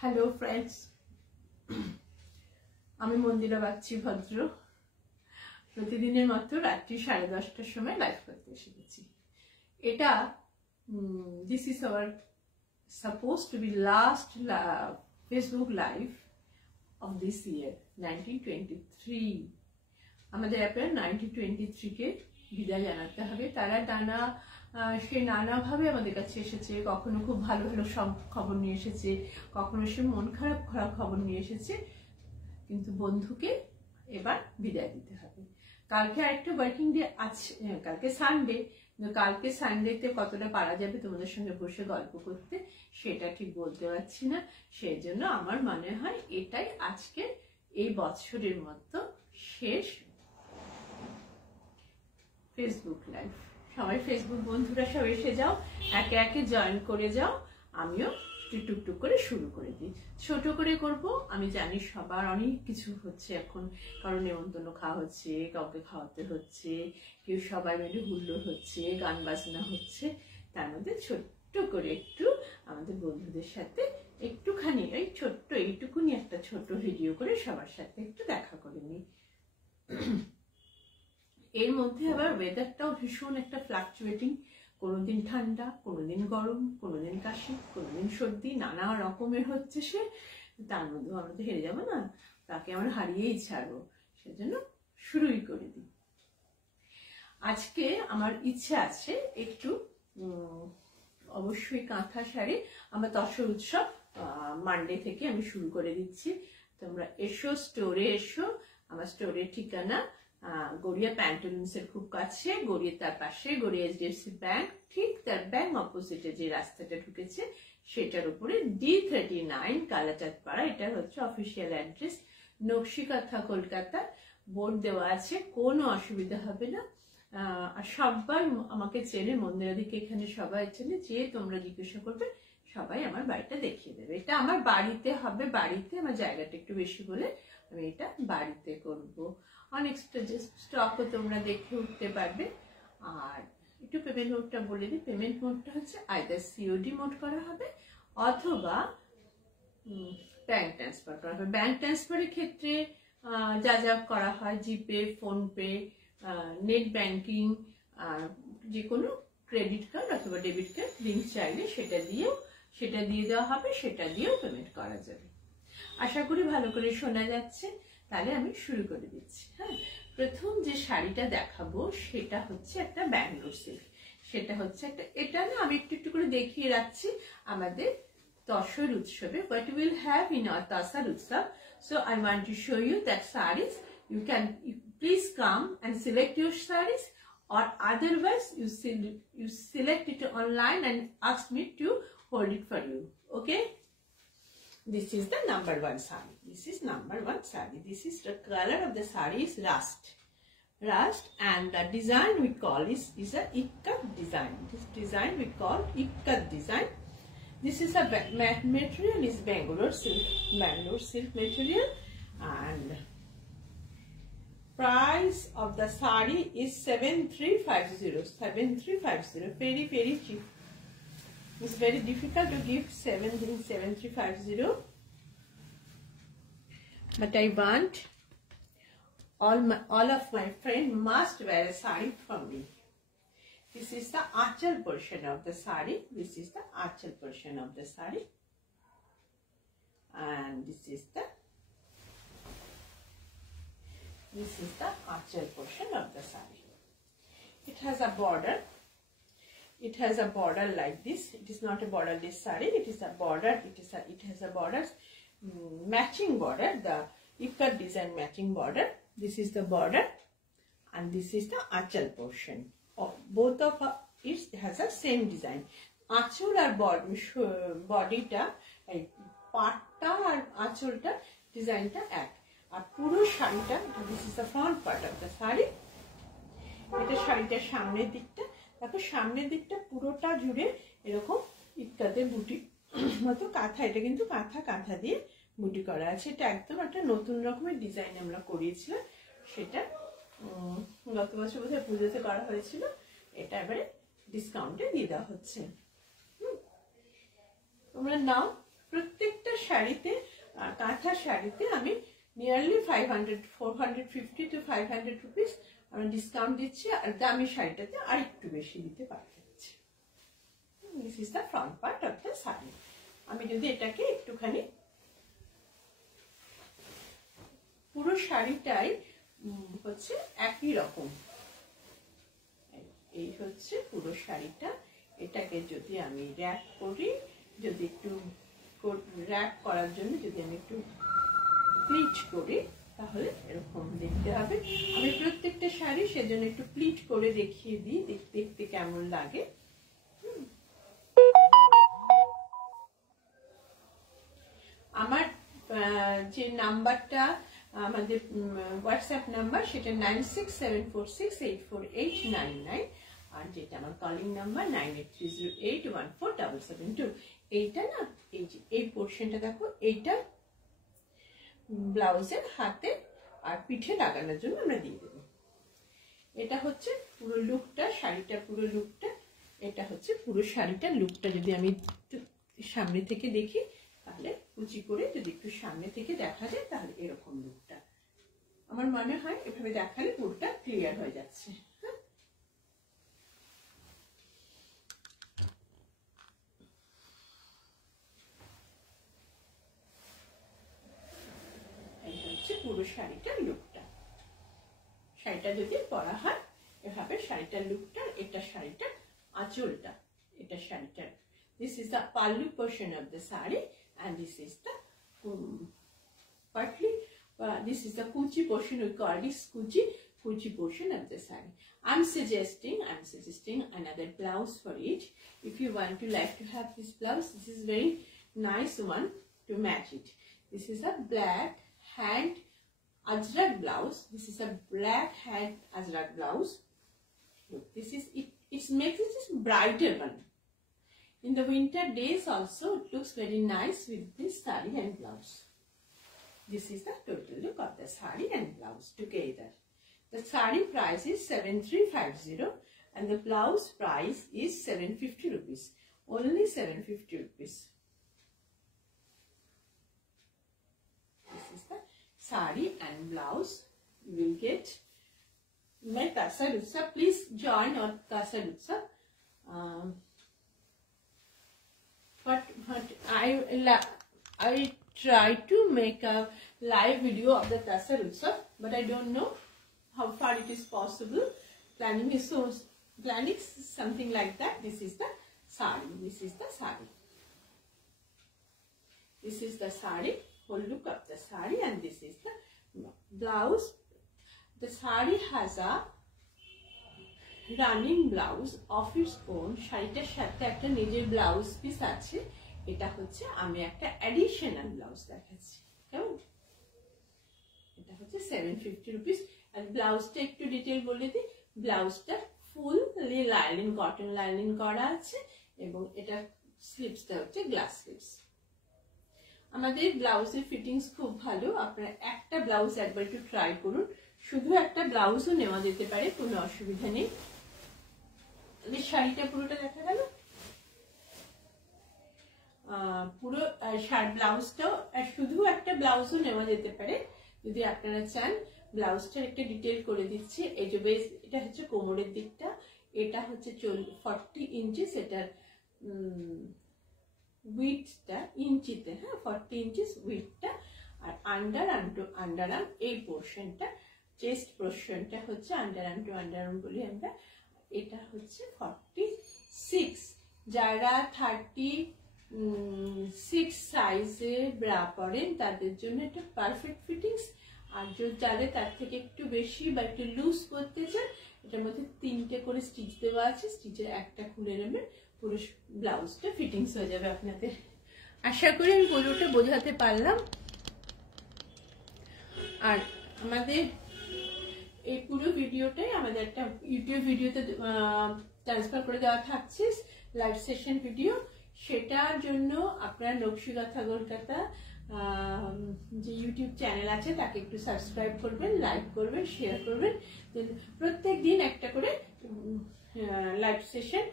Hello friends, আমি মন্দিরা বাগচি ভদ্র। প্রতিদিনের মতো রাত্রি 10:30টার সময় লাইভ করতে এসেছি। এটা this is our suppose to be last Facebook live of this year 1923। আমাদের অ্যাপের 1923-কে বিদায় জানাতে হবে। তারা সে নানাভাবে আমাদের কাছে এসেছে। কখনো খুব ভালো ভালো সব খবর নিয়ে এসেছে, কখনো সে মন খারাপ খারাপ খবর নিয়ে এসেছে। কিন্তু বন্ধুকে এবার বিদায় দিতে হবে। কালকে আরেকটা ওয়ার্কিং ডে আছে, কালকে সানডে। কালকে সানডেতে কতটা পারা যাবে তোমাদের সঙ্গে বসে গল্প করতে সেটা ঠিক বলতে পারছি না। সেই জন্য আমার মনে হয় এটাই আজকে এই বছরের মতো শেষ ফেসবুক লাইভ। সবাই ফেসবুক বন্ধুরা সব এসে যাও, একে একে জয়েন করে যাও। আমিও টুকটুক করে শুরু করে দিই। ছোট করে করব, আমি জানি সবার অনেক কিছু হচ্ছে এখন, কারণ নেমন্তন্ন খাওয়া হচ্ছে, কাউকে খাওয়াতে হচ্ছে, কেউ সবাই মিলে হুল্লোড় হচ্ছে, গান বাজনা হচ্ছে। তার মধ্যে ছোট্ট করে একটু আমাদের বন্ধুদের সাথে একটুখানি এইটুকুনি একটা ছোট ভিডিও করে সবার সাথে একটু দেখা করে নিই। এর মধ্যে আবার ওয়েদারটাও ভীষণ একটা ফ্লাকচুয়েটিং। কোনোদিন ঠান্ডা, কোনোদিন গরম, কোনোদিন কাশি, কোনোদিন সর্দি, নানা রকমের হচ্ছে সে। তার মধ্যে আমরা তো হেরে যাবো না, তাকে আমরা হারিয়েই ছাড়বো। সেজন্য শুরুই করে দিই। আজকে আমার ইচ্ছে আছে একটু অবশ্যই কাঁথা শাড়ি। আমার তসর উৎসব মানডে থেকে আমি শুরু করে দিচ্ছি। তোমরা এসো, স্টোরে এসো। আমার স্টোরের ঠিকানা গড়িয়া প্যান্টুলুন্সের খুব কাছে, গড়িয়া তার পাশে গড়িয়া HDFC ব্যাংক, ঠিক তার ব্যাংক অপোজিটে যে রাস্তাটা ঢুকেছে সেটার উপরে D39 কালাচাঁদ পাড়া। এটা হচ্ছে অফিসিয়াল অ্যাড্রেস। নকশিকাঁথা কলকাতা বোর্ড দেওয়া আছে, কোনো অসুবিধা হবে না। আর সবাই আমাকে চেনে, মন্দিরাদিকে এখানে সবাই চেনে। যে তোমরা জিজ্ঞাসা করবে সবাই আমার বাড়িটা দেখিয়ে দেবে। এটা আমার বাড়িতে হবে, বাড়িতে আমার জায়গাটা একটু বেশি বলে আমি এটা বাড়িতে করব। অনেক স্টকও তোমরা দেখে উঠতে পারবে। আর একটু পেমেন্ট মোডটা বলে দিই। পেমেন্ট মোডটা হচ্ছে আইদার COD মোড করা হবে অথবা ব্যাংক ট্রান্সফার করা হবে। ব্যাংক ট্রান্সফারের ক্ষেত্রে যা যা করা হয়, জিপে, ফোনপে, নেট ব্যাংকিং, যে কোনো ক্রেডিট কার্ড অথবা ডেবিট কার্ড লিঙ্ক চাইলে সেটা দিয়ে দেওয়া হবে, সেটা দিয়েও পেমেন্ট করা যাবে। আশা করি ভালো করে শোনা যাচ্ছে। তাহলে আমি শুরু করে দিচ্ছি। হ্যাঁ, প্রথম যে শাড়িটা দেখাবো সেটা হচ্ছে একটা ব্যাঙ্গালোর সিল্ক। সেটা হচ্ছে একটা, এটা না আমি একটু করে দেখিয়ে রাখছি আমাদের তসর উৎসবে, what we will have in our Tasar Utsav. So I want to show you that sarees. You please come and select your sarees, or otherwise you select it online and ask me to hold it for you. Okay. This is the number 1 saree. This is number 1 saree. This is the color of the saree is rust, and the design we call is a ikat design. This design we call ikat design. This is a material is Bangalore silk material, and price of the saree is 7350. Very cheap. It's very difficult to give 7350, but I want all of my friends must wear a saree from me. This is the achal portion of the saree. This is the achal portion of the saree, and this is the achal portion of the saree. It has a border. It has a border like this. It is not a borderless saree. It is a border. It has a border, matching border. The ikat design matching border. This is the border, and this is the achal portion. Both of it has a same design. Achal আর বডিটা, পাটটা আর আঁচলটা ডিজাইনটা এক। আর পুরো শাড়িটা, this is the front part of the saree. এটা শাড়িটার সামনের দিকটা। দেখো সামনের দিকটা পুরোটা জুড়ে এরকম ইক্কাতে বুটি মতো কাঁথা। এটা কিন্তু কাঁথা দিয়ে বুটি করা আছে। এটা একদম একটা নতুন রকমের ডিজাইন আমরা করিয়েছিলাম। সেটা গত বছর বোধহয় পুজোতে করা হয়েছিল। এটা এবারে ডিসকাউন্টে দিয়ে দেওয়া হচ্ছে। তোমরা নাও, প্রত্যেকটা শাড়িতে কাঁথা শাড়িতে আমি নিয়ারলি 450 to 500 রুপিস আমি ডিসকাউন্ট দিচ্ছি, আর দামি শাড়িটাতে আর একটু বেশি দিতে পারছি। This is the front part of the sari. আমি যদি এটাকে একটুখানি, পুরো শাড়িটাই হচ্ছে একই রকম, এই হচ্ছে পুরো শাড়িটা। এটাকে যদি আমি র্যাপ করি, যদি একটু র্যাপ করার জন্য যদি আমি একটু প্লিট করি, তাহলে এরকম দেখতে হবে। আমি প্রত্যেকটা শাড়ি সেজন্য একটু প্লিট করে দেখিয়ে দিই, দেখতে কেমন লাগে। আমার যে নাম্বারটা আমাদের হোয়াটসঅ্যাপ নাম্বার, সেটা 9674684899, আর যেটা আমার কলিং নাম্বার 9830814772। এইটা না, এই পোর্শনটা দেখো, এইটা ব্লাউজের হাতে আর পিঠে লাগানোর জন্য আমরা দিয়ে দেবো। এটা হচ্ছে পুরো লুকটা, শাড়িটার পুরো লুকটা। এটা হচ্ছে পুরো শাড়িটার লুকটা। যদি আমি একটু সামনে থেকে দেখি, তাহলে কুচি করে যদি একটু সামনে থেকে দেখা যায়, তাহলে এরকম লুকটা আমার মনে হয় এভাবে দেখালে পুরোটা ক্লিয়ার হয়ে যাচ্ছে। এই হচ্ছে পুরো শাড়িটার লুকটা। শাড়িটা যদি পরা হয় এভাবে শাড়িটার লুকটা, এটা শাড়িটার আঁচলটা, এটা শাড়িটার, this is the pallu portion of the saree, and this is the partly this is the kuchi portion. We call this kuchi portion of the saree. I'm suggesting another blouse for it. If you want to like to have this blouse, this is very nice one to match it. This is a black hand ajrak blouse. This is a black hand ajrak blouse. Look, this is it. It makes it just brighter one. In the winter days also, it looks very nice with this saree and blouse. This is the total look of the saree and blouse together. The saree price is 7350 and the blouse price is 750 rupees. Only 750 rupees. This is the saree and blouse. You will get my Tasar Utsav. Please join our Tasar Utsav. But I try to make a live video of the Tasar Utsav, but I don't know how far it is possible. Planning something like that. This is the saree. This is the saree. This is the saree. Whole look of the saree, and this is the blouse. The saree has a running blouse of its own. শাড়িটার সাথে একটা নিজের blouse piece আছে। এটা হচ্ছে আমি একটা additional blouse দেখাচ্ছি, কেমন? এটা হচ্ছে 750 রুপিস। আর ব্লাউজটা একটু ডিটেল বলে দিই। ব্লাউজটা ফুললি লাইনিং, কটন লাইনিং করা আছে, এবং এটা স্লিভসটা হচ্ছে গ্লাস স্লিভস। আমাদের ব্লাউজের ফিটিংস খুব ভালো। আপনারা একটা ব্লাউজ একবার একটু ট্রাই করুন। শুধু একটা ব্লাউজও নেওয়া যেতে পারে, কোনো অসুবিধা নেই। শাড়িটা পুরোটা দেখা গেল। পুরো ব্লাউজটাও শুধু একটা ব্লাউজও নেওয়া যেতে পারে যদি আপনারা চান। ব্লাউজটার একটা ডিটেল করে দিচ্ছি। এই যে বেস, এটা হচ্ছে কোমরের দিকটা, এটা হচ্ছে 40 ইঞ্চিস, এটার উইডথটা ইঞ্চিতে, হ্যাঁ 40 ইঞ্চিস উইডথটা। আর আন্ডার আর্ম এই পোর্শনটা, চেস্ট পোর্শনটা হচ্ছে under arm to under arm বলি আমরা। এটা হচ্ছে 46। যারা 36 সাইজে ব্রা পরেন তাদের জন্য এটা পারফেক্ট ফিটিংস। আর যাদের তার থেকে একটু বেশি বা একটু লুজ করতে চান, এটার মধ্যে 3টে করে স্টিচ দেওয়া আছে। স্টিচের একটা খুলে নেবেন, পুরো ব্লাউজটা ফিটিংস হয়ে যাবে আপনাদের। আশা করি আমি পুরোটা বোঝাতে পারলাম। আর আমাদের এই পুরো ভিডিওটাই আমাদের একটা ইউটিউব ভিডিওতে ট্রান্সফার করে দেওয়া থাকছে, লাইভ সেশন ভিডিও। সেটার জন্য আপনারা নকশিকাঁথা কলকাতা যে ইউটিউব চ্যানেল আছে তাকে একটু সাবস্ক্রাইব করবেন, লাইক করবেন, শেয়ার করবেন। প্রত্যেক দিন একটা করে লাইভ সেশন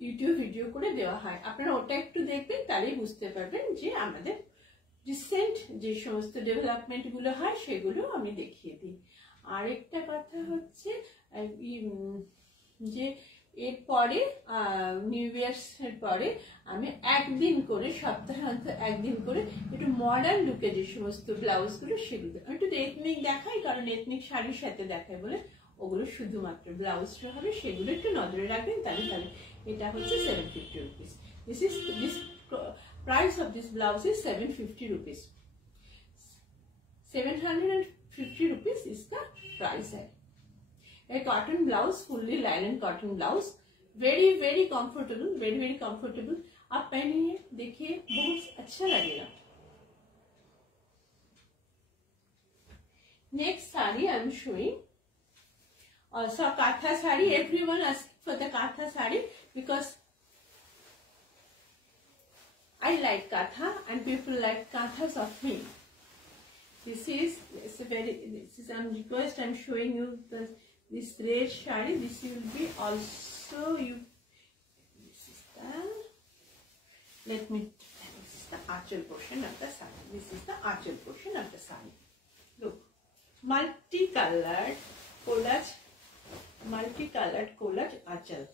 ইউটিউব ভিডিও করে দেওয়া হয়। আপনারা ওটা একটু দেখবেন, তাহলেই বুঝতে পারবেন যে আমাদের রিসেন্ট যে সমস্ত ডেভেলপমেন্ট গুলো হয় সেগুলো আমি দেখিয়ে দিই। আরেকটা কথা হচ্ছে যে এরপরে নিউ ইয়ার্সের পরে আমি একদিন করে, সপ্তাহে অন্তত একদিন করে একটু মডার্ন লুকে যে সমস্ত ব্লাউজগুলো সেগুলো আমি একটু এথনিক দেখাই, কারণ এথনিক শাড়ির সাথে দেখাই বলে ওগুলো শুধুমাত্র ব্লাউজটা হবে, সেগুলো একটু নজরে রাখবেন। তাহলে এটা হচ্ছে 750 rupees. This price of this blouse is 750 rupees. 750 rupees is the price है। A cotton blouse, fully linen cotton blouse, very comfortable। आप पहनिए, देखिए, बहुत अच्छा लगेगा। Next saree I am showing also Katha saree. Everyone asking for the Katha saree because I like Katha and people like Kathas of me. This is on request. I'm showing you this red saree. This will be also you. This is the. Let me. This is the archal portion of the saree. This is the archal portion of the saree. Look, multicolored collage archal.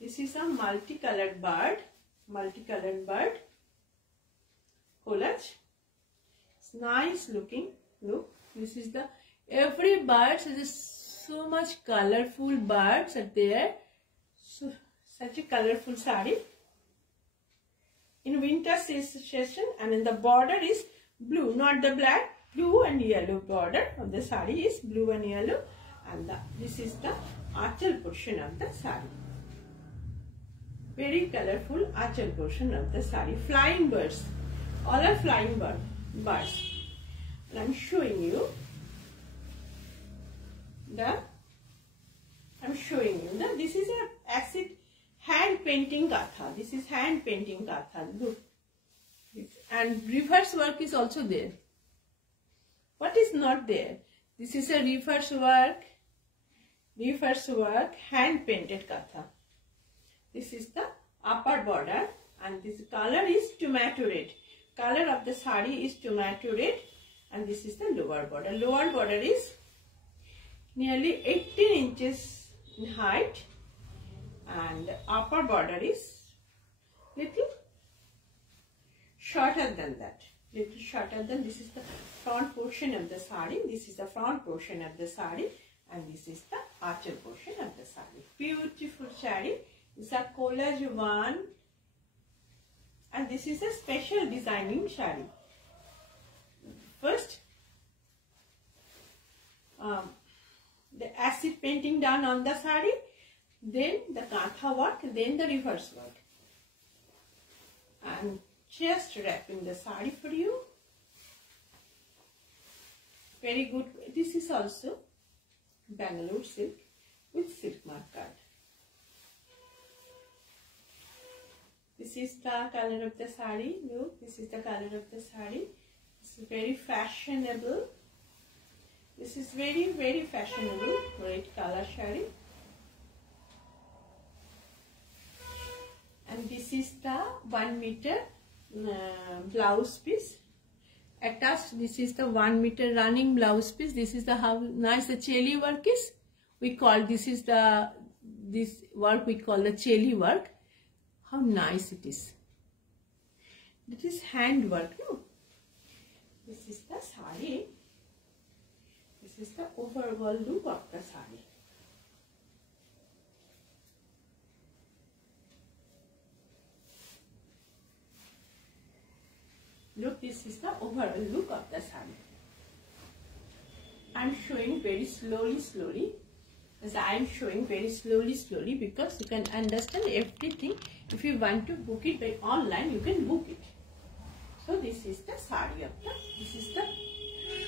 This is a multicolored bird collage. It's nice looking. Look, this is the every bird is so much colorful birds are there. So such a colorful saree. In winter session, and in the border is blue, not the black, blue and yellow border of the saree is blue and yellow, and this is the archal portion of the saree. Very colorful archal portion of the saree. Flying birds, all are flying birds. And I'm showing you this is a acid hand painting katha. This is hand painting katha. Look, and reverse work is also there. What is not there? This is a reverse work hand painted katha. This is the upper border, and this color is tomato red. Color of the saree is tomato red, and this is the lower border. Lower border is nearly 18 inches in height, and upper border is little shorter than that. This is the front portion of the saree. This is the front portion of the saree, and this is the archal portion of the saree. Beautiful saree. It's a collage one, and this is a special designing saree. First, the acid painting done on the saree, then the katha work, then the reverse work, and just wrapping the saree for you. Very good. This is also Bangalore silk with silk mark card. This is the color of the saree. Look, this is the color of the saree. It's very fashionable. This is very fashionable red color saree. And this is the 1 meter blouse piece attached. This is the 1 meter running blouse piece. This is the how nice the cheli work is. We call this work we call the cheli work. How nice it is. That is hand work, no? This is the saree. This is the overall look of the saree. Look, this is the overall look of the saree. I'm showing very slowly. As I am showing very slowly because you can understand everything. If you want to book it by online, you can book it. So this is the saree of the. This is the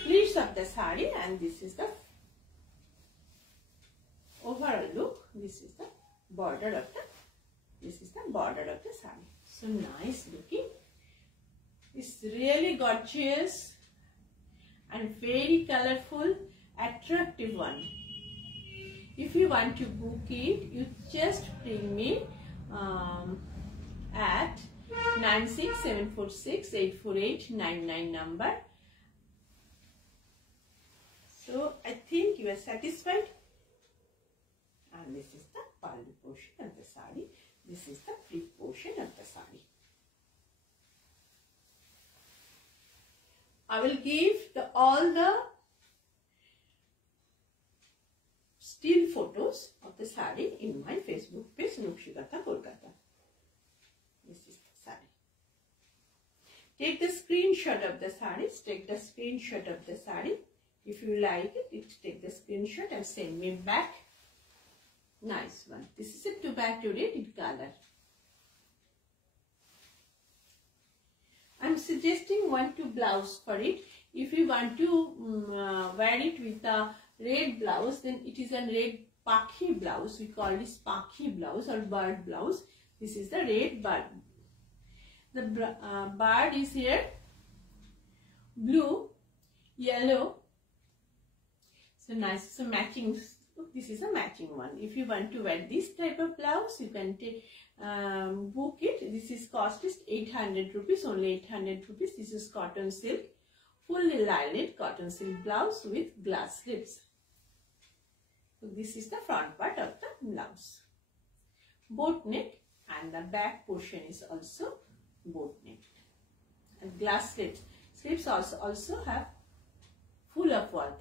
pleats of the saree, and this is the overall look. This is the border of the. This is the border of the saree. So nice looking. It's really gorgeous and very colorful, attractive one. If you want to book it, you just bring me at 96746848999 number. So I think you are satisfied. And this is the pallu portion of the sari. This is the front portion of the sari. I will give all the still photos of the sari in my Facebook page, Nukshikatha Kolkata. This is the sari. Take the screenshot of the saris. Take the screenshot of the sari. If you like it, take the screenshot and send me back. Nice one. This is a 2x2 in color. I'm suggesting 1-2 blouse for it. If you want to wear it with a red blouse, then it is a red pakhi blouse. We call this pakhi blouse or bird blouse. This is the red bird. The bird is here blue, yellow. So nice. So matching. This is a matching one. If you want to wear this type of blouse, you can take book it. This is cost is 800 rupees, only 800 rupees. This is cotton silk, fully lined cotton silk blouse with glass slips. So this is the front part of the blouse. Boat neck, and the back portion is also boat neck. And glass slips. Slips also have full of work.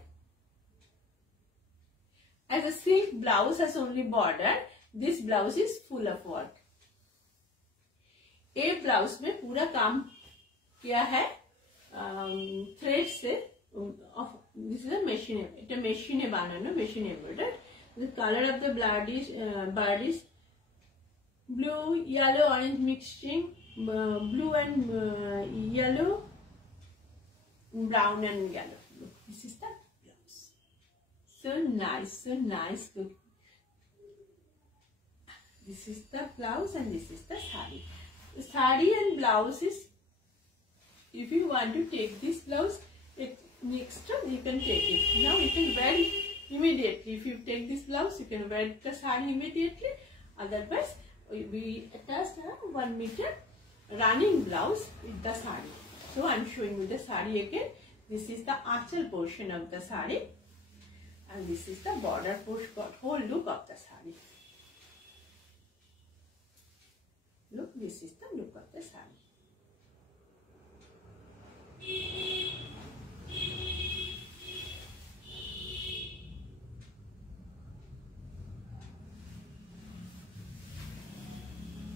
As a silk blouse has only border, this blouse is full of work. ये ब्लाउज में पूरा काम किया है थ्रेड से. This is a machine. It a machine banana, machine embroidered. The color of the bird is blue, yellow, orange mixing, blue and yellow, brown and yellow. Look, this is the blouse. So nice, so nice. Look, this is the blouse and this is the sari. The sari and blouse is, if you want to take this blouse, next time you can take it. Now you can wear it immediately. If you take this blouse, you can wear the sari immediately. Otherwise, we attach a 1 meter running blouse with the sari. So I am showing you the sari again. This is the achal portion of the sari, and this is the border portion, whole look of the sari. Look, this is the look of the sari.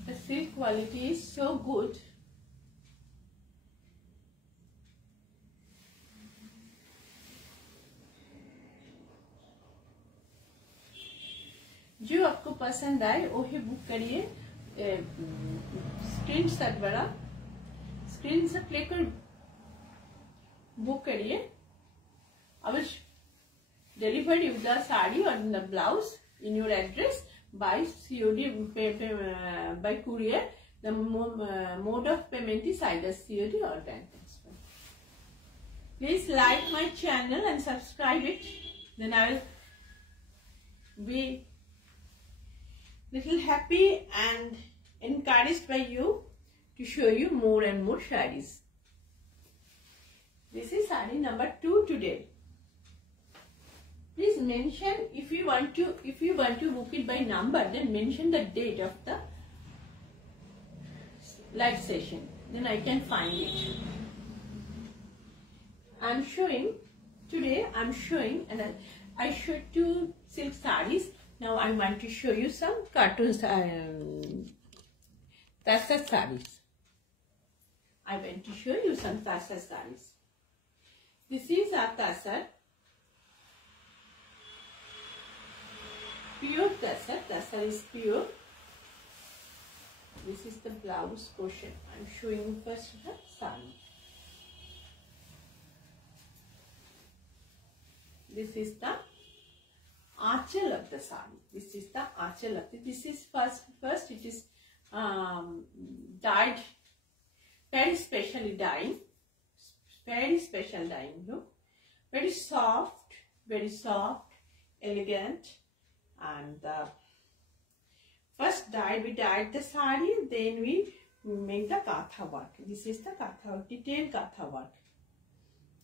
The silk quality is so good. जो आपको पसंद आए वही बुक करिए. स्क्रीनशॉट वाला स्क्रीनशॉट लेकर बुक करिए. I will deliver you the sari or the blouse in your address by COD, by courier. The mode of payment is either COD or bank transfer. Please like my channel and subscribe it. Then I will be little happy and encouraged by you to show you more and more sarees. This is saree number 2 today. Please mention if you want to book it by number, then mention the date of the live session. Then I can find it. Today I'm showing and I showed 2 silk sarees. Now I want to show you some cartoons, tassar sarees. I want to show you some tassar sarees. This is a tassar, pure tassar. Tassar is pure. This is the blouse portion. I am showing first the saree. This is the achal of the sari. This is the achal of the. This is first it is dyed, very specially dyeing, very special dyeing. Look, very soft, elegant, And first we dyed the sari, then we make the katha work. This is the katha work, detailed katha work.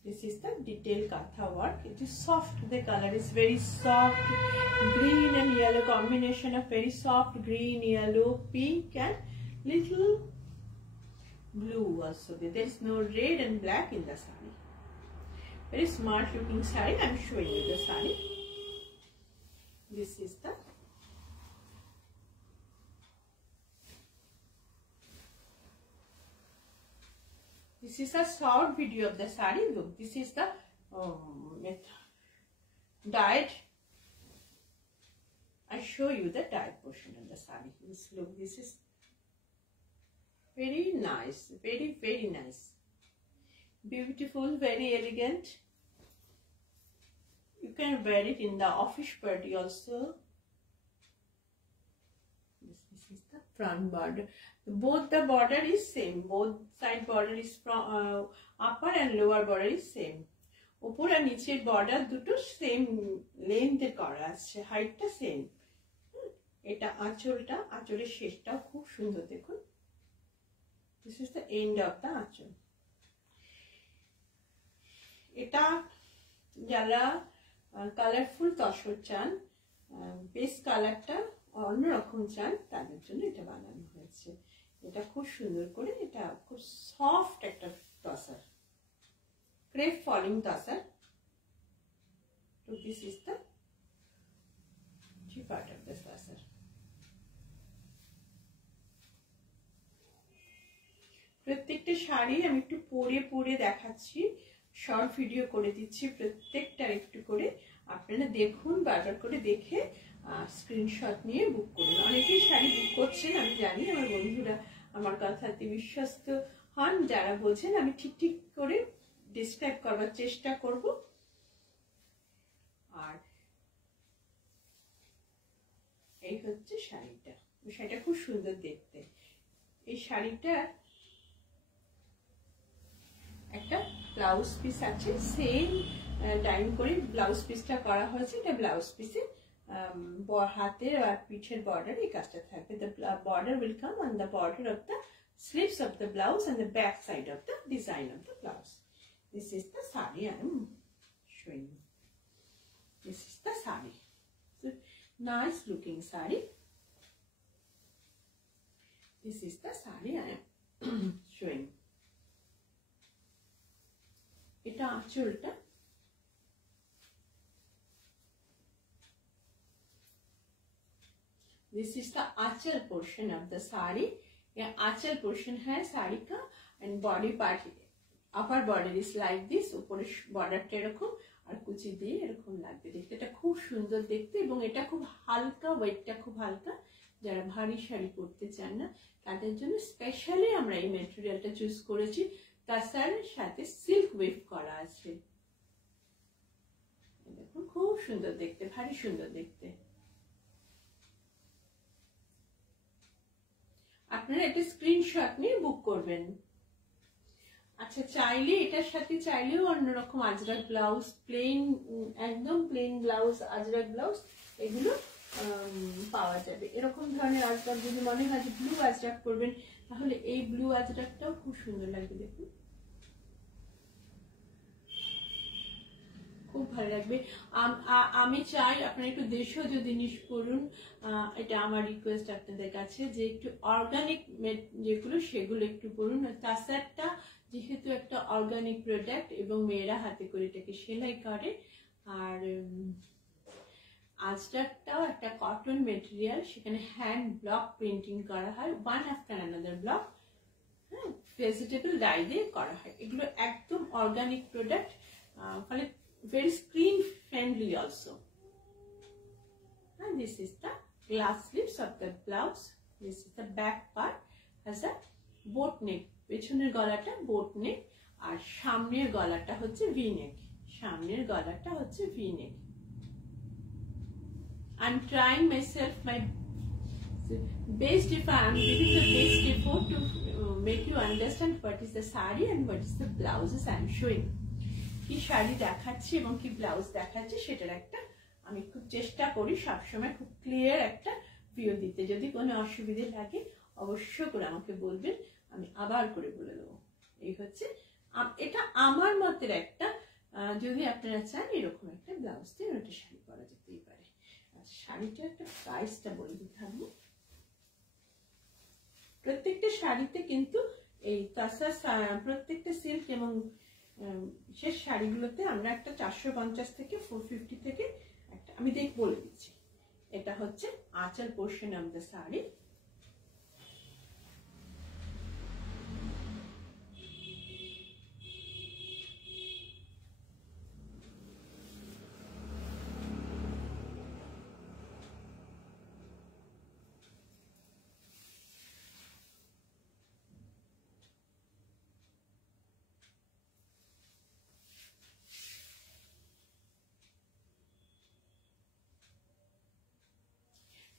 This is the detailed katha work. It is soft, the color is very soft, green and yellow combination of very soft green, yellow, pink and little blue also. There is no red and black in the sari. Very smart looking sari. I am showing you the sari. This is the a short video of the sari. Look, this is the dyed. I show you the dyed portion of the sari. Look, this is very nice, very, very nice. Beautiful, very elegant. You can wear it in the office party also. This is the front border. Both the border is same. Both side border is from upper and lower border is same. Upor and nicher border duto same length e kora ache, height ta same. Eta achol ta, acholer shesh ta khub sundor dekhun. This is the end of the achol. এটা যারা কালারফুল তসর চান, বেস কালারটা অন্যরকম চান, তাদের জন্য এটা বানানো হয়েছে। এটা খুব সুন্দর করে, এটা খুব সফট একটা tussar, crepe falling tussar. So this is the part of the tussar. প্রত্যেকটা শাড়ি আমি একটু পরে দেখাচ্ছি, শর্ট ভিডিও করে দিচ্ছি প্রত্যেকটার একটু করে। আপনারা দেখুন, বারবার করে দেখে স্ক্রিনশট নিয়ে বুক করুন। অনেকেই শাড়ি বুক করছেন, আমি জানি আমার বন্ধুরা আমার কথাতে বিশ্বস্ত হন, যারা বোঝেন। আমি ঠিক করে ডিসক্রাইব করবার চেষ্টা করব। আর এই হচ্ছে শাড়িটা। শাড়িটা খুব সুন্দর দেখতে। এই শাড়িটা একটা ব্লাউজ পিস আছে, সেম টাইম করে ব্লাউজ পিসটা করা হয়েছে। এটা ব্লাউজ পিসে হাতের আর পিঠের বর্ডার এই কাজটা থাকবে। The border will come on the border of the sleeves of the blouse and the back side of the design of the blouse. This is the sari I am showing you. This is the sari. So nice looking sari. This is the sari I am showing. এটা আঁচলটা। This is the Aanchal portion of the sari. ये आंचल portion है साड़ी का, and body part, upper border is like this, ऊपर border টা এরকম আর কুচি দিয়ে এরকম লাগবে দেখতে। এটা খুব সুন্দর দেখতে এবং এটা খুব হালকা, ওয়েটটা খুব হালকা। যারা ভারী শাড়ি পরতে চান না তাদের জন্য স্পেশালি আমরা এই ম্যাটেরিয়ালটা চুজ করেছি। তাসারের সাথে সিল্ক ওয়েভ করা আছে, দেখুন খুব সুন্দর দেখতে, ভারী সুন্দর দেখতে। আপনারা এটা স্ক্রিনশট নিয়ে বুক করবেন। আচ্ছা, চাইলে এটার সাথে চাইলেও অন্যরকম আজরাক ব্লাউজ, প্লেন, একদম প্লেন ব্লাউজ, আজরাক ব্লাউজ, এগুলো পাওয়া যাবে। এরকম ধরনের আজরাক যদি মনে হয় যে ব্লু আজরাক করবেন, তাহলে এই ব্লু আজরাকটাও খুব সুন্দর লাগবে, দেখুন খুব ভালো লাগবে। আমি চাই আপনারা একটু দেশজ জিনিস পরুন, এটা আমার রিকোয়েস্ট আপনাদের কাছে, যে একটু অর্গানিক যেগুলো সেগুলো একটু পরুন। তাসারটা যেহেতু একটা অর্গানিক প্রোডাক্ট এবং মেয়েরা হাতে করে এটাকে সেলাই করে, আর আজরাকটাও একটা কটন মেটেরিয়াল, সেখানে হ্যান্ড ব্লক প্রিন্টিং করা হয়, ওয়ান আফটার অ্যানাদার ব্লক, হ্যাঁ, ভেজিটেবল ডাই দিয়ে করা হয়। এগুলো একদম অর্গানিক প্রোডাক্ট, ফলে very screen friendly also. And this is the glass sleeves of the blouse. This is the back part, has a boat neck. পেছনের গলাটা boat neck আর সামনের গলাটা হচ্ছে V neck. সামনের গলাটা হচ্ছে V neck. I'm trying myself my best, if I am giving the best effort to make you understand what is the sari and what is the blouses I am showing. কি শাড়ি দেখাচ্ছি এবং কি ব্লাউজ দেখাচ্ছি সেটার একটা আমি খুব চেষ্টা করি সবসময় খুব ক্লিয়ার একটা ভিউ দিতে। যদি কোনো অসুবিধে লাগে অবশ্য করে আমাকে বলবেন, আমি আবার করে বলে দেবো। এই হচ্ছে এটা আমার মতের একটা, যদি আপনারা চান এরকম একটা ব্লাউজ দিয়ে একটা শাড়ি পরা যেতেই পারে। আচ্ছা, শাড়িটা একটা প্রাইসটা বলে দিতে হবে। প্রত্যেকটা শাড়িতে কিন্তু এই প্রত্যেকটা সিল্ক এবং শেষ শাড়িগুলোতে আমরা একটা 450 থেকে 450 থেকে একটা আমি বলে দিচ্ছি। এটা হচ্ছে আঁচল portion of the sari.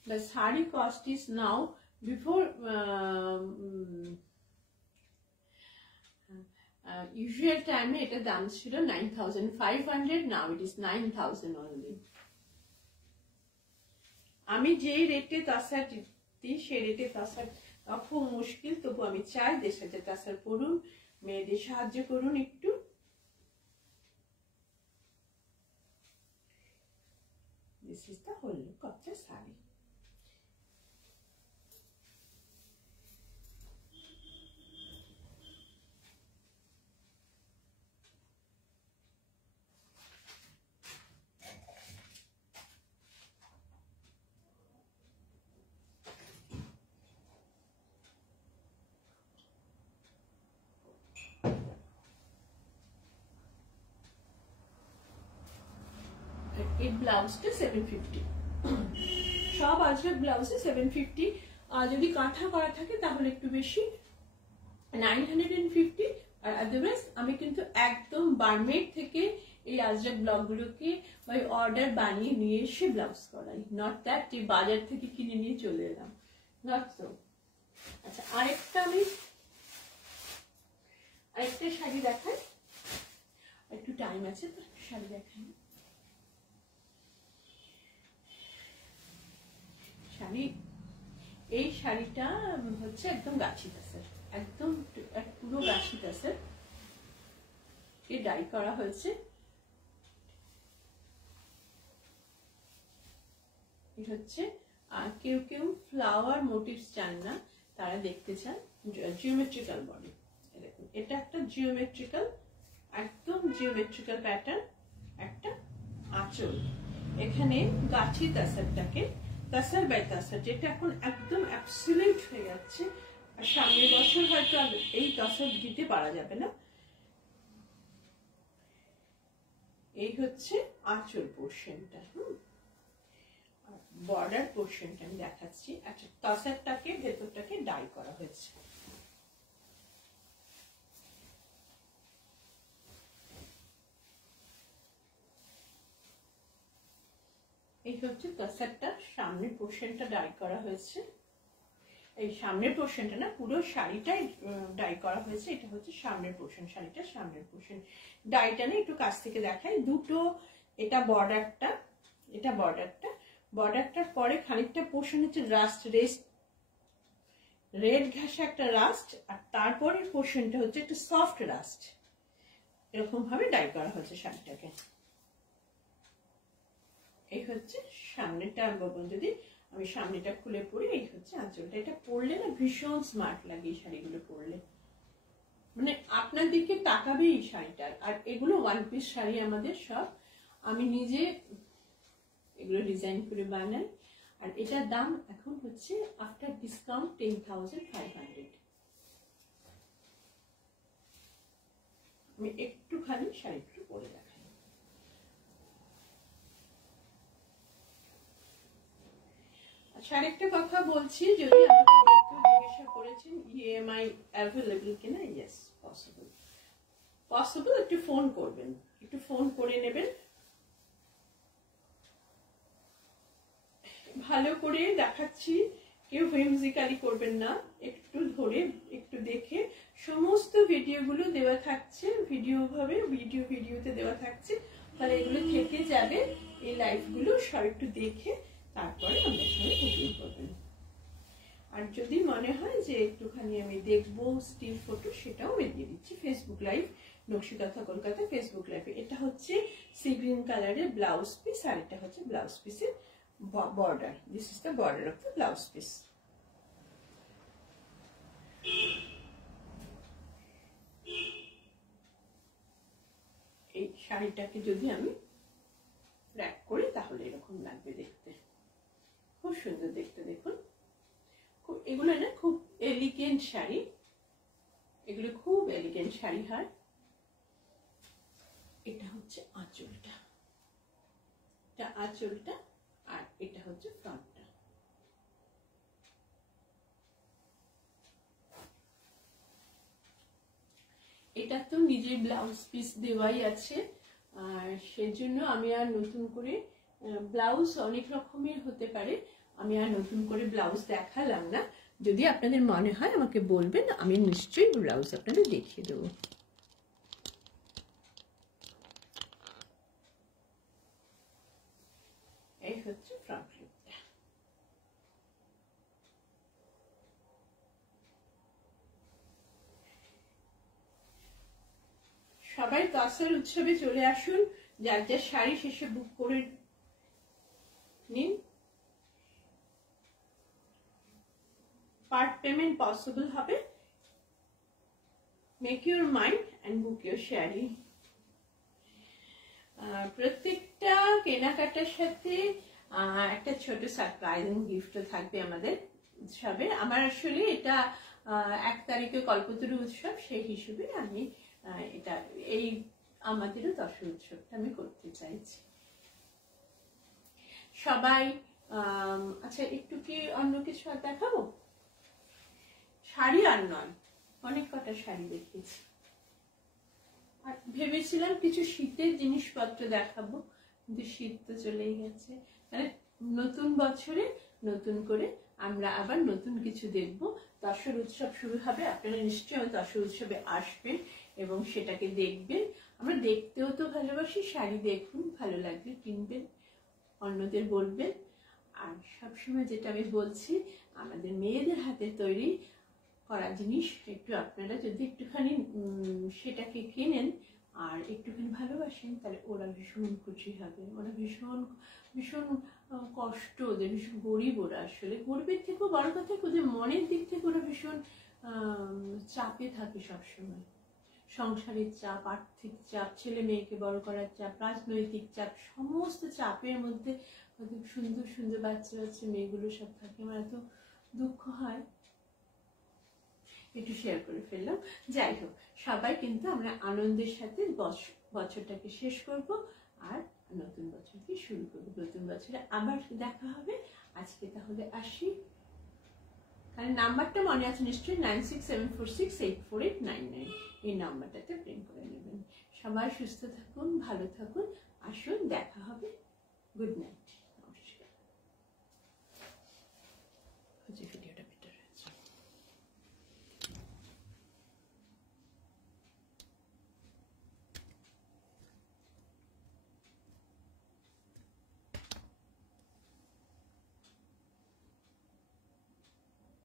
The saree cost is now before usual time এটা দাম ছিল 9500, now it is 9000 only. আমি যেই রেটে তাসার দিই সেই রেটে তাসার খুব মুশকিল, তবু আমি চাই দেশের যে তাসার পড়ুন, মেয়েদের সাহায্য করুন একটু। This is the whole look of the saree. এই ব্লাউজটা 750, সব আজরাক ব্লাউজে 750। আর যদি কাঁথা করা থাকে তাহলে একটু বেশি, 950। আর আদারওয়াইজ আমি কিন্তু একদম বারমেড থেকে এই আজরাক ব্লাউজগুলোকে বা অর্ডার বানিয়ে নিয়ে এসে ব্লাউজ করাই, নট দ্যাট যে বাজার থেকে কিনে নিয়ে চলে এলাম, নট সো। আচ্ছা, আরেকটা শাড়ি দেখাই, একটু টাইম আছে তো শাড়ি দেখাই। এই শাড়িটা হচ্ছে একদম গাছি তাসের, একদম পুরো গাছি তাসের কে ডাই করা হয়েছে। এই হচ্ছে কেউ কেউ ফ্লাওয়ার মোটিভস চান না, তারা দেখতে চান জিওমেট্রিক্যাল বডি। দেখুন, এটা একটা জিওমেট্রিক্যাল, একদম জিওমেট্রিক্যাল প্যাটার্ন একটা আঁচল। এখানে গাছি তাসারটাকে তাসার বাই তাসার, যেটা এখন একদম অ্যাবসলিউট হয়ে যাচ্ছে, আর সামনের বছর হয়তো এই তাসার দিতে পারা যাবে না। এই হচ্ছে আঁচল পোর্শনটা, বর্ডার পোর্শনটা আমি দেখাচ্ছি। আচ্ছা, তাসারটাকে ভেতরটাকে ডাই করা হয়েছে। এই হচ্ছে তাসারটা, সামনের পোর্শনটা ডাই করা হয়েছে। এই সামনের পোর্শনটা না, পুরো শাড়িটাই ডাই করা হয়েছে। এটা হচ্ছে সামনের পোর্শন, শাড়িটা সামনের পোর্শন। ডাইটা না একটু কাছ থেকে দেখাই, দুটো, এটা বর্ডারটা, এটা বর্ডারটার পরে খানিকটা পোর্শন হচ্ছে রেড ঘাসে একটা রাস্ট, আর তারপরে পোর্শনটা হচ্ছে একটু সফট রাস্ট। এরকম ভাবে ডাই করা হয়েছে শাড়িটাকে। এই হচ্ছে সামনেটা, যদি আমি সামনেটা খুলে পরি, এই হচ্ছে আঁচলটা। এটা পরলে না ভীষণ স্মার্ট লাগে, এই শাড়িগুলো পরলে মানে আপনার দিকে তাকাবে এই শাড়িটার। আর এগুলো ওয়ান পিস শাড়ি আমাদের সব, আমি নিজে এগুলো ডিজাইন করে বানাই। আর এটার দাম এখন হচ্ছে আফটার ডিসকাউন্ট 10,500। আমি একটুখানি শাড়িটা পরে দেখাই। আচ্ছা, আরেকটা কথা বলছি, যদি আমাকে একটু জিজ্ঞাসা করেছেন ইএমআই অ্যাভেলেবল কিনা, ইয়েস পসিবল। একটু ফোন করবেন, একটু ফোন করে নেবেন, ভালো করে দেখাচ্ছি, কেউ হুইমজিক্যালি করবেন না, একটু ধরে একটু দেখে। সমস্ত ভিডিওগুলো দেওয়া থাকছে ভিডিওতে দেওয়া থাকছে, তাহলে এগুলো থেকে যাবে। এই লাইফগুলো সব একটু দেখে তারপরে আমরা সবাই বুকিং করবেন। আর যদি মনে হয় যে একটুখানি আমি দেখবো স্টিল ফটো, সেটাও আমি দিয়ে দিচ্ছি ফেসবুক লাইভ, নকশিকাঁথা কলকাতা ফেসবুক লাইভে। এটা হচ্ছে সি গ্রিন কালারের ব্লাউজ পিস, আর এটা হচ্ছে ব্লাউজ পিসের border. This is the border of the blouse piece. এই শাড়িটাকে যদি আমি র‍্যাপ করি তাহলে এরকম লাগবে দেখতে, খুব সুন্দর দেখতে। দেখুন এগুলো না খুব এলিগেন্ট শাড়ি, এগুলো খুব এলিগেন্ট শাড়ি হয়। এটা হচ্ছে আঁচলটা, এটা আঁচলটা, আর এটা হচ্ছে ফ্রন্টটা। এটা তো নিজের ব্লাউজ পিস দেওয়াই আছে, আর সেজন্য আমি আর নতুন করে ব্লাউজ অনেক রকমের হতে পারে, আমি আর নতুন করে ব্লাউজ দেখালাম না। যদি আপনাদের মনে হয় আমাকে বলবেন, আমি নিশ্চয়ই ব্লাউজ আপনাদের দেখিয়ে দেবো। এই হচ্ছে ফ্রন্ট লুকটা। সবাই তসর উৎসবে চলে আসুন, যার যার শাড়ি শেষে বুক করে নিন। পার্ট পেমেন্ট পসিবল হবে। Make your mind and book your sari. প্রত্যেকটা কেনাকাটার সাথে একটা ছোট সারপ্রাইজিং গিফটও থাকবে আমাদের উৎসবে। আমার আসলে এটা 1 তারিখে কল্পতরু উৎসব, সেই হিসেবে আমি এটা এই আমাদেরও দশর উৎসবটা আমি করতে চাইছি। সবাই আচ্ছা একটু কি অন্য কিছু আর দেখাবো? শাড়ি আর নয়, অনেক কটা শাড়ি দেখিয়েছি। আর ভেবেছিলাম কিছু শীতের জিনিসপত্র দেখাবো, কিন্তু শীত তো চলেই গেছে। মানে নতুন বছরে নতুন করে আমরা আবার নতুন কিছু দেখবো। দশর উৎসব শুরু হবে, আপনারা নিশ্চয়ই দশর উৎসবে আসবেন এবং সেটাকে দেখবেন। আমরা দেখতেও তো ভালোবাসি, শাড়ি দেখুন, ভালো লাগলে কিনবেন, অন্যদের বলবেন। আর সবসময় যেটা আমি বলছি, আমাদের মেয়েদের হাতে তৈরি করা জিনিস একটু আপনারা যদি একটুখানি সেটাকে কেনেন আর একটুখানি ভালোবাসেন, তাহলে ওরা ভীষণ খুশি হবে। ওরা ভীষণ ভীষণ কষ্ট, ওদের ভীষণ গরিব। ওরা আসলে গরিবের থেকেও বড় কথা, ওদের মনের দিক থেকে ওরা ভীষণ চাপে থাকে সবসময়। সংসারের চাপ, আর্থিক চাপ, ছেলে মেয়েকে বড় করার চাপ, রাজনৈতিক চাপ, সমস্ত চাপের মধ্যে সুন্দর সুন্দর বাচ্চা বাচ্চা মেয়েগুলো সব থাকে। আমার এত দুঃখ হয়, একটু শেয়ার করে ফেললাম। যাই হোক, সবাই কিন্তু আমরা আনন্দের সাথে বছরটাকে শেষ করব আর নতুন বছরকে শুরু করব। নতুন বছরে আবার দেখা হবে। আজকে তাহলে আসি। কারণ নাম্বারটা মনে আছে নিশ্চয়ই, 9674684899, এই নাম্বারটাতে প্রিন্ট করে নেবেন। সবাই সুস্থ থাকুন, ভালো থাকুন, আসুন দেখা হবে। Good night.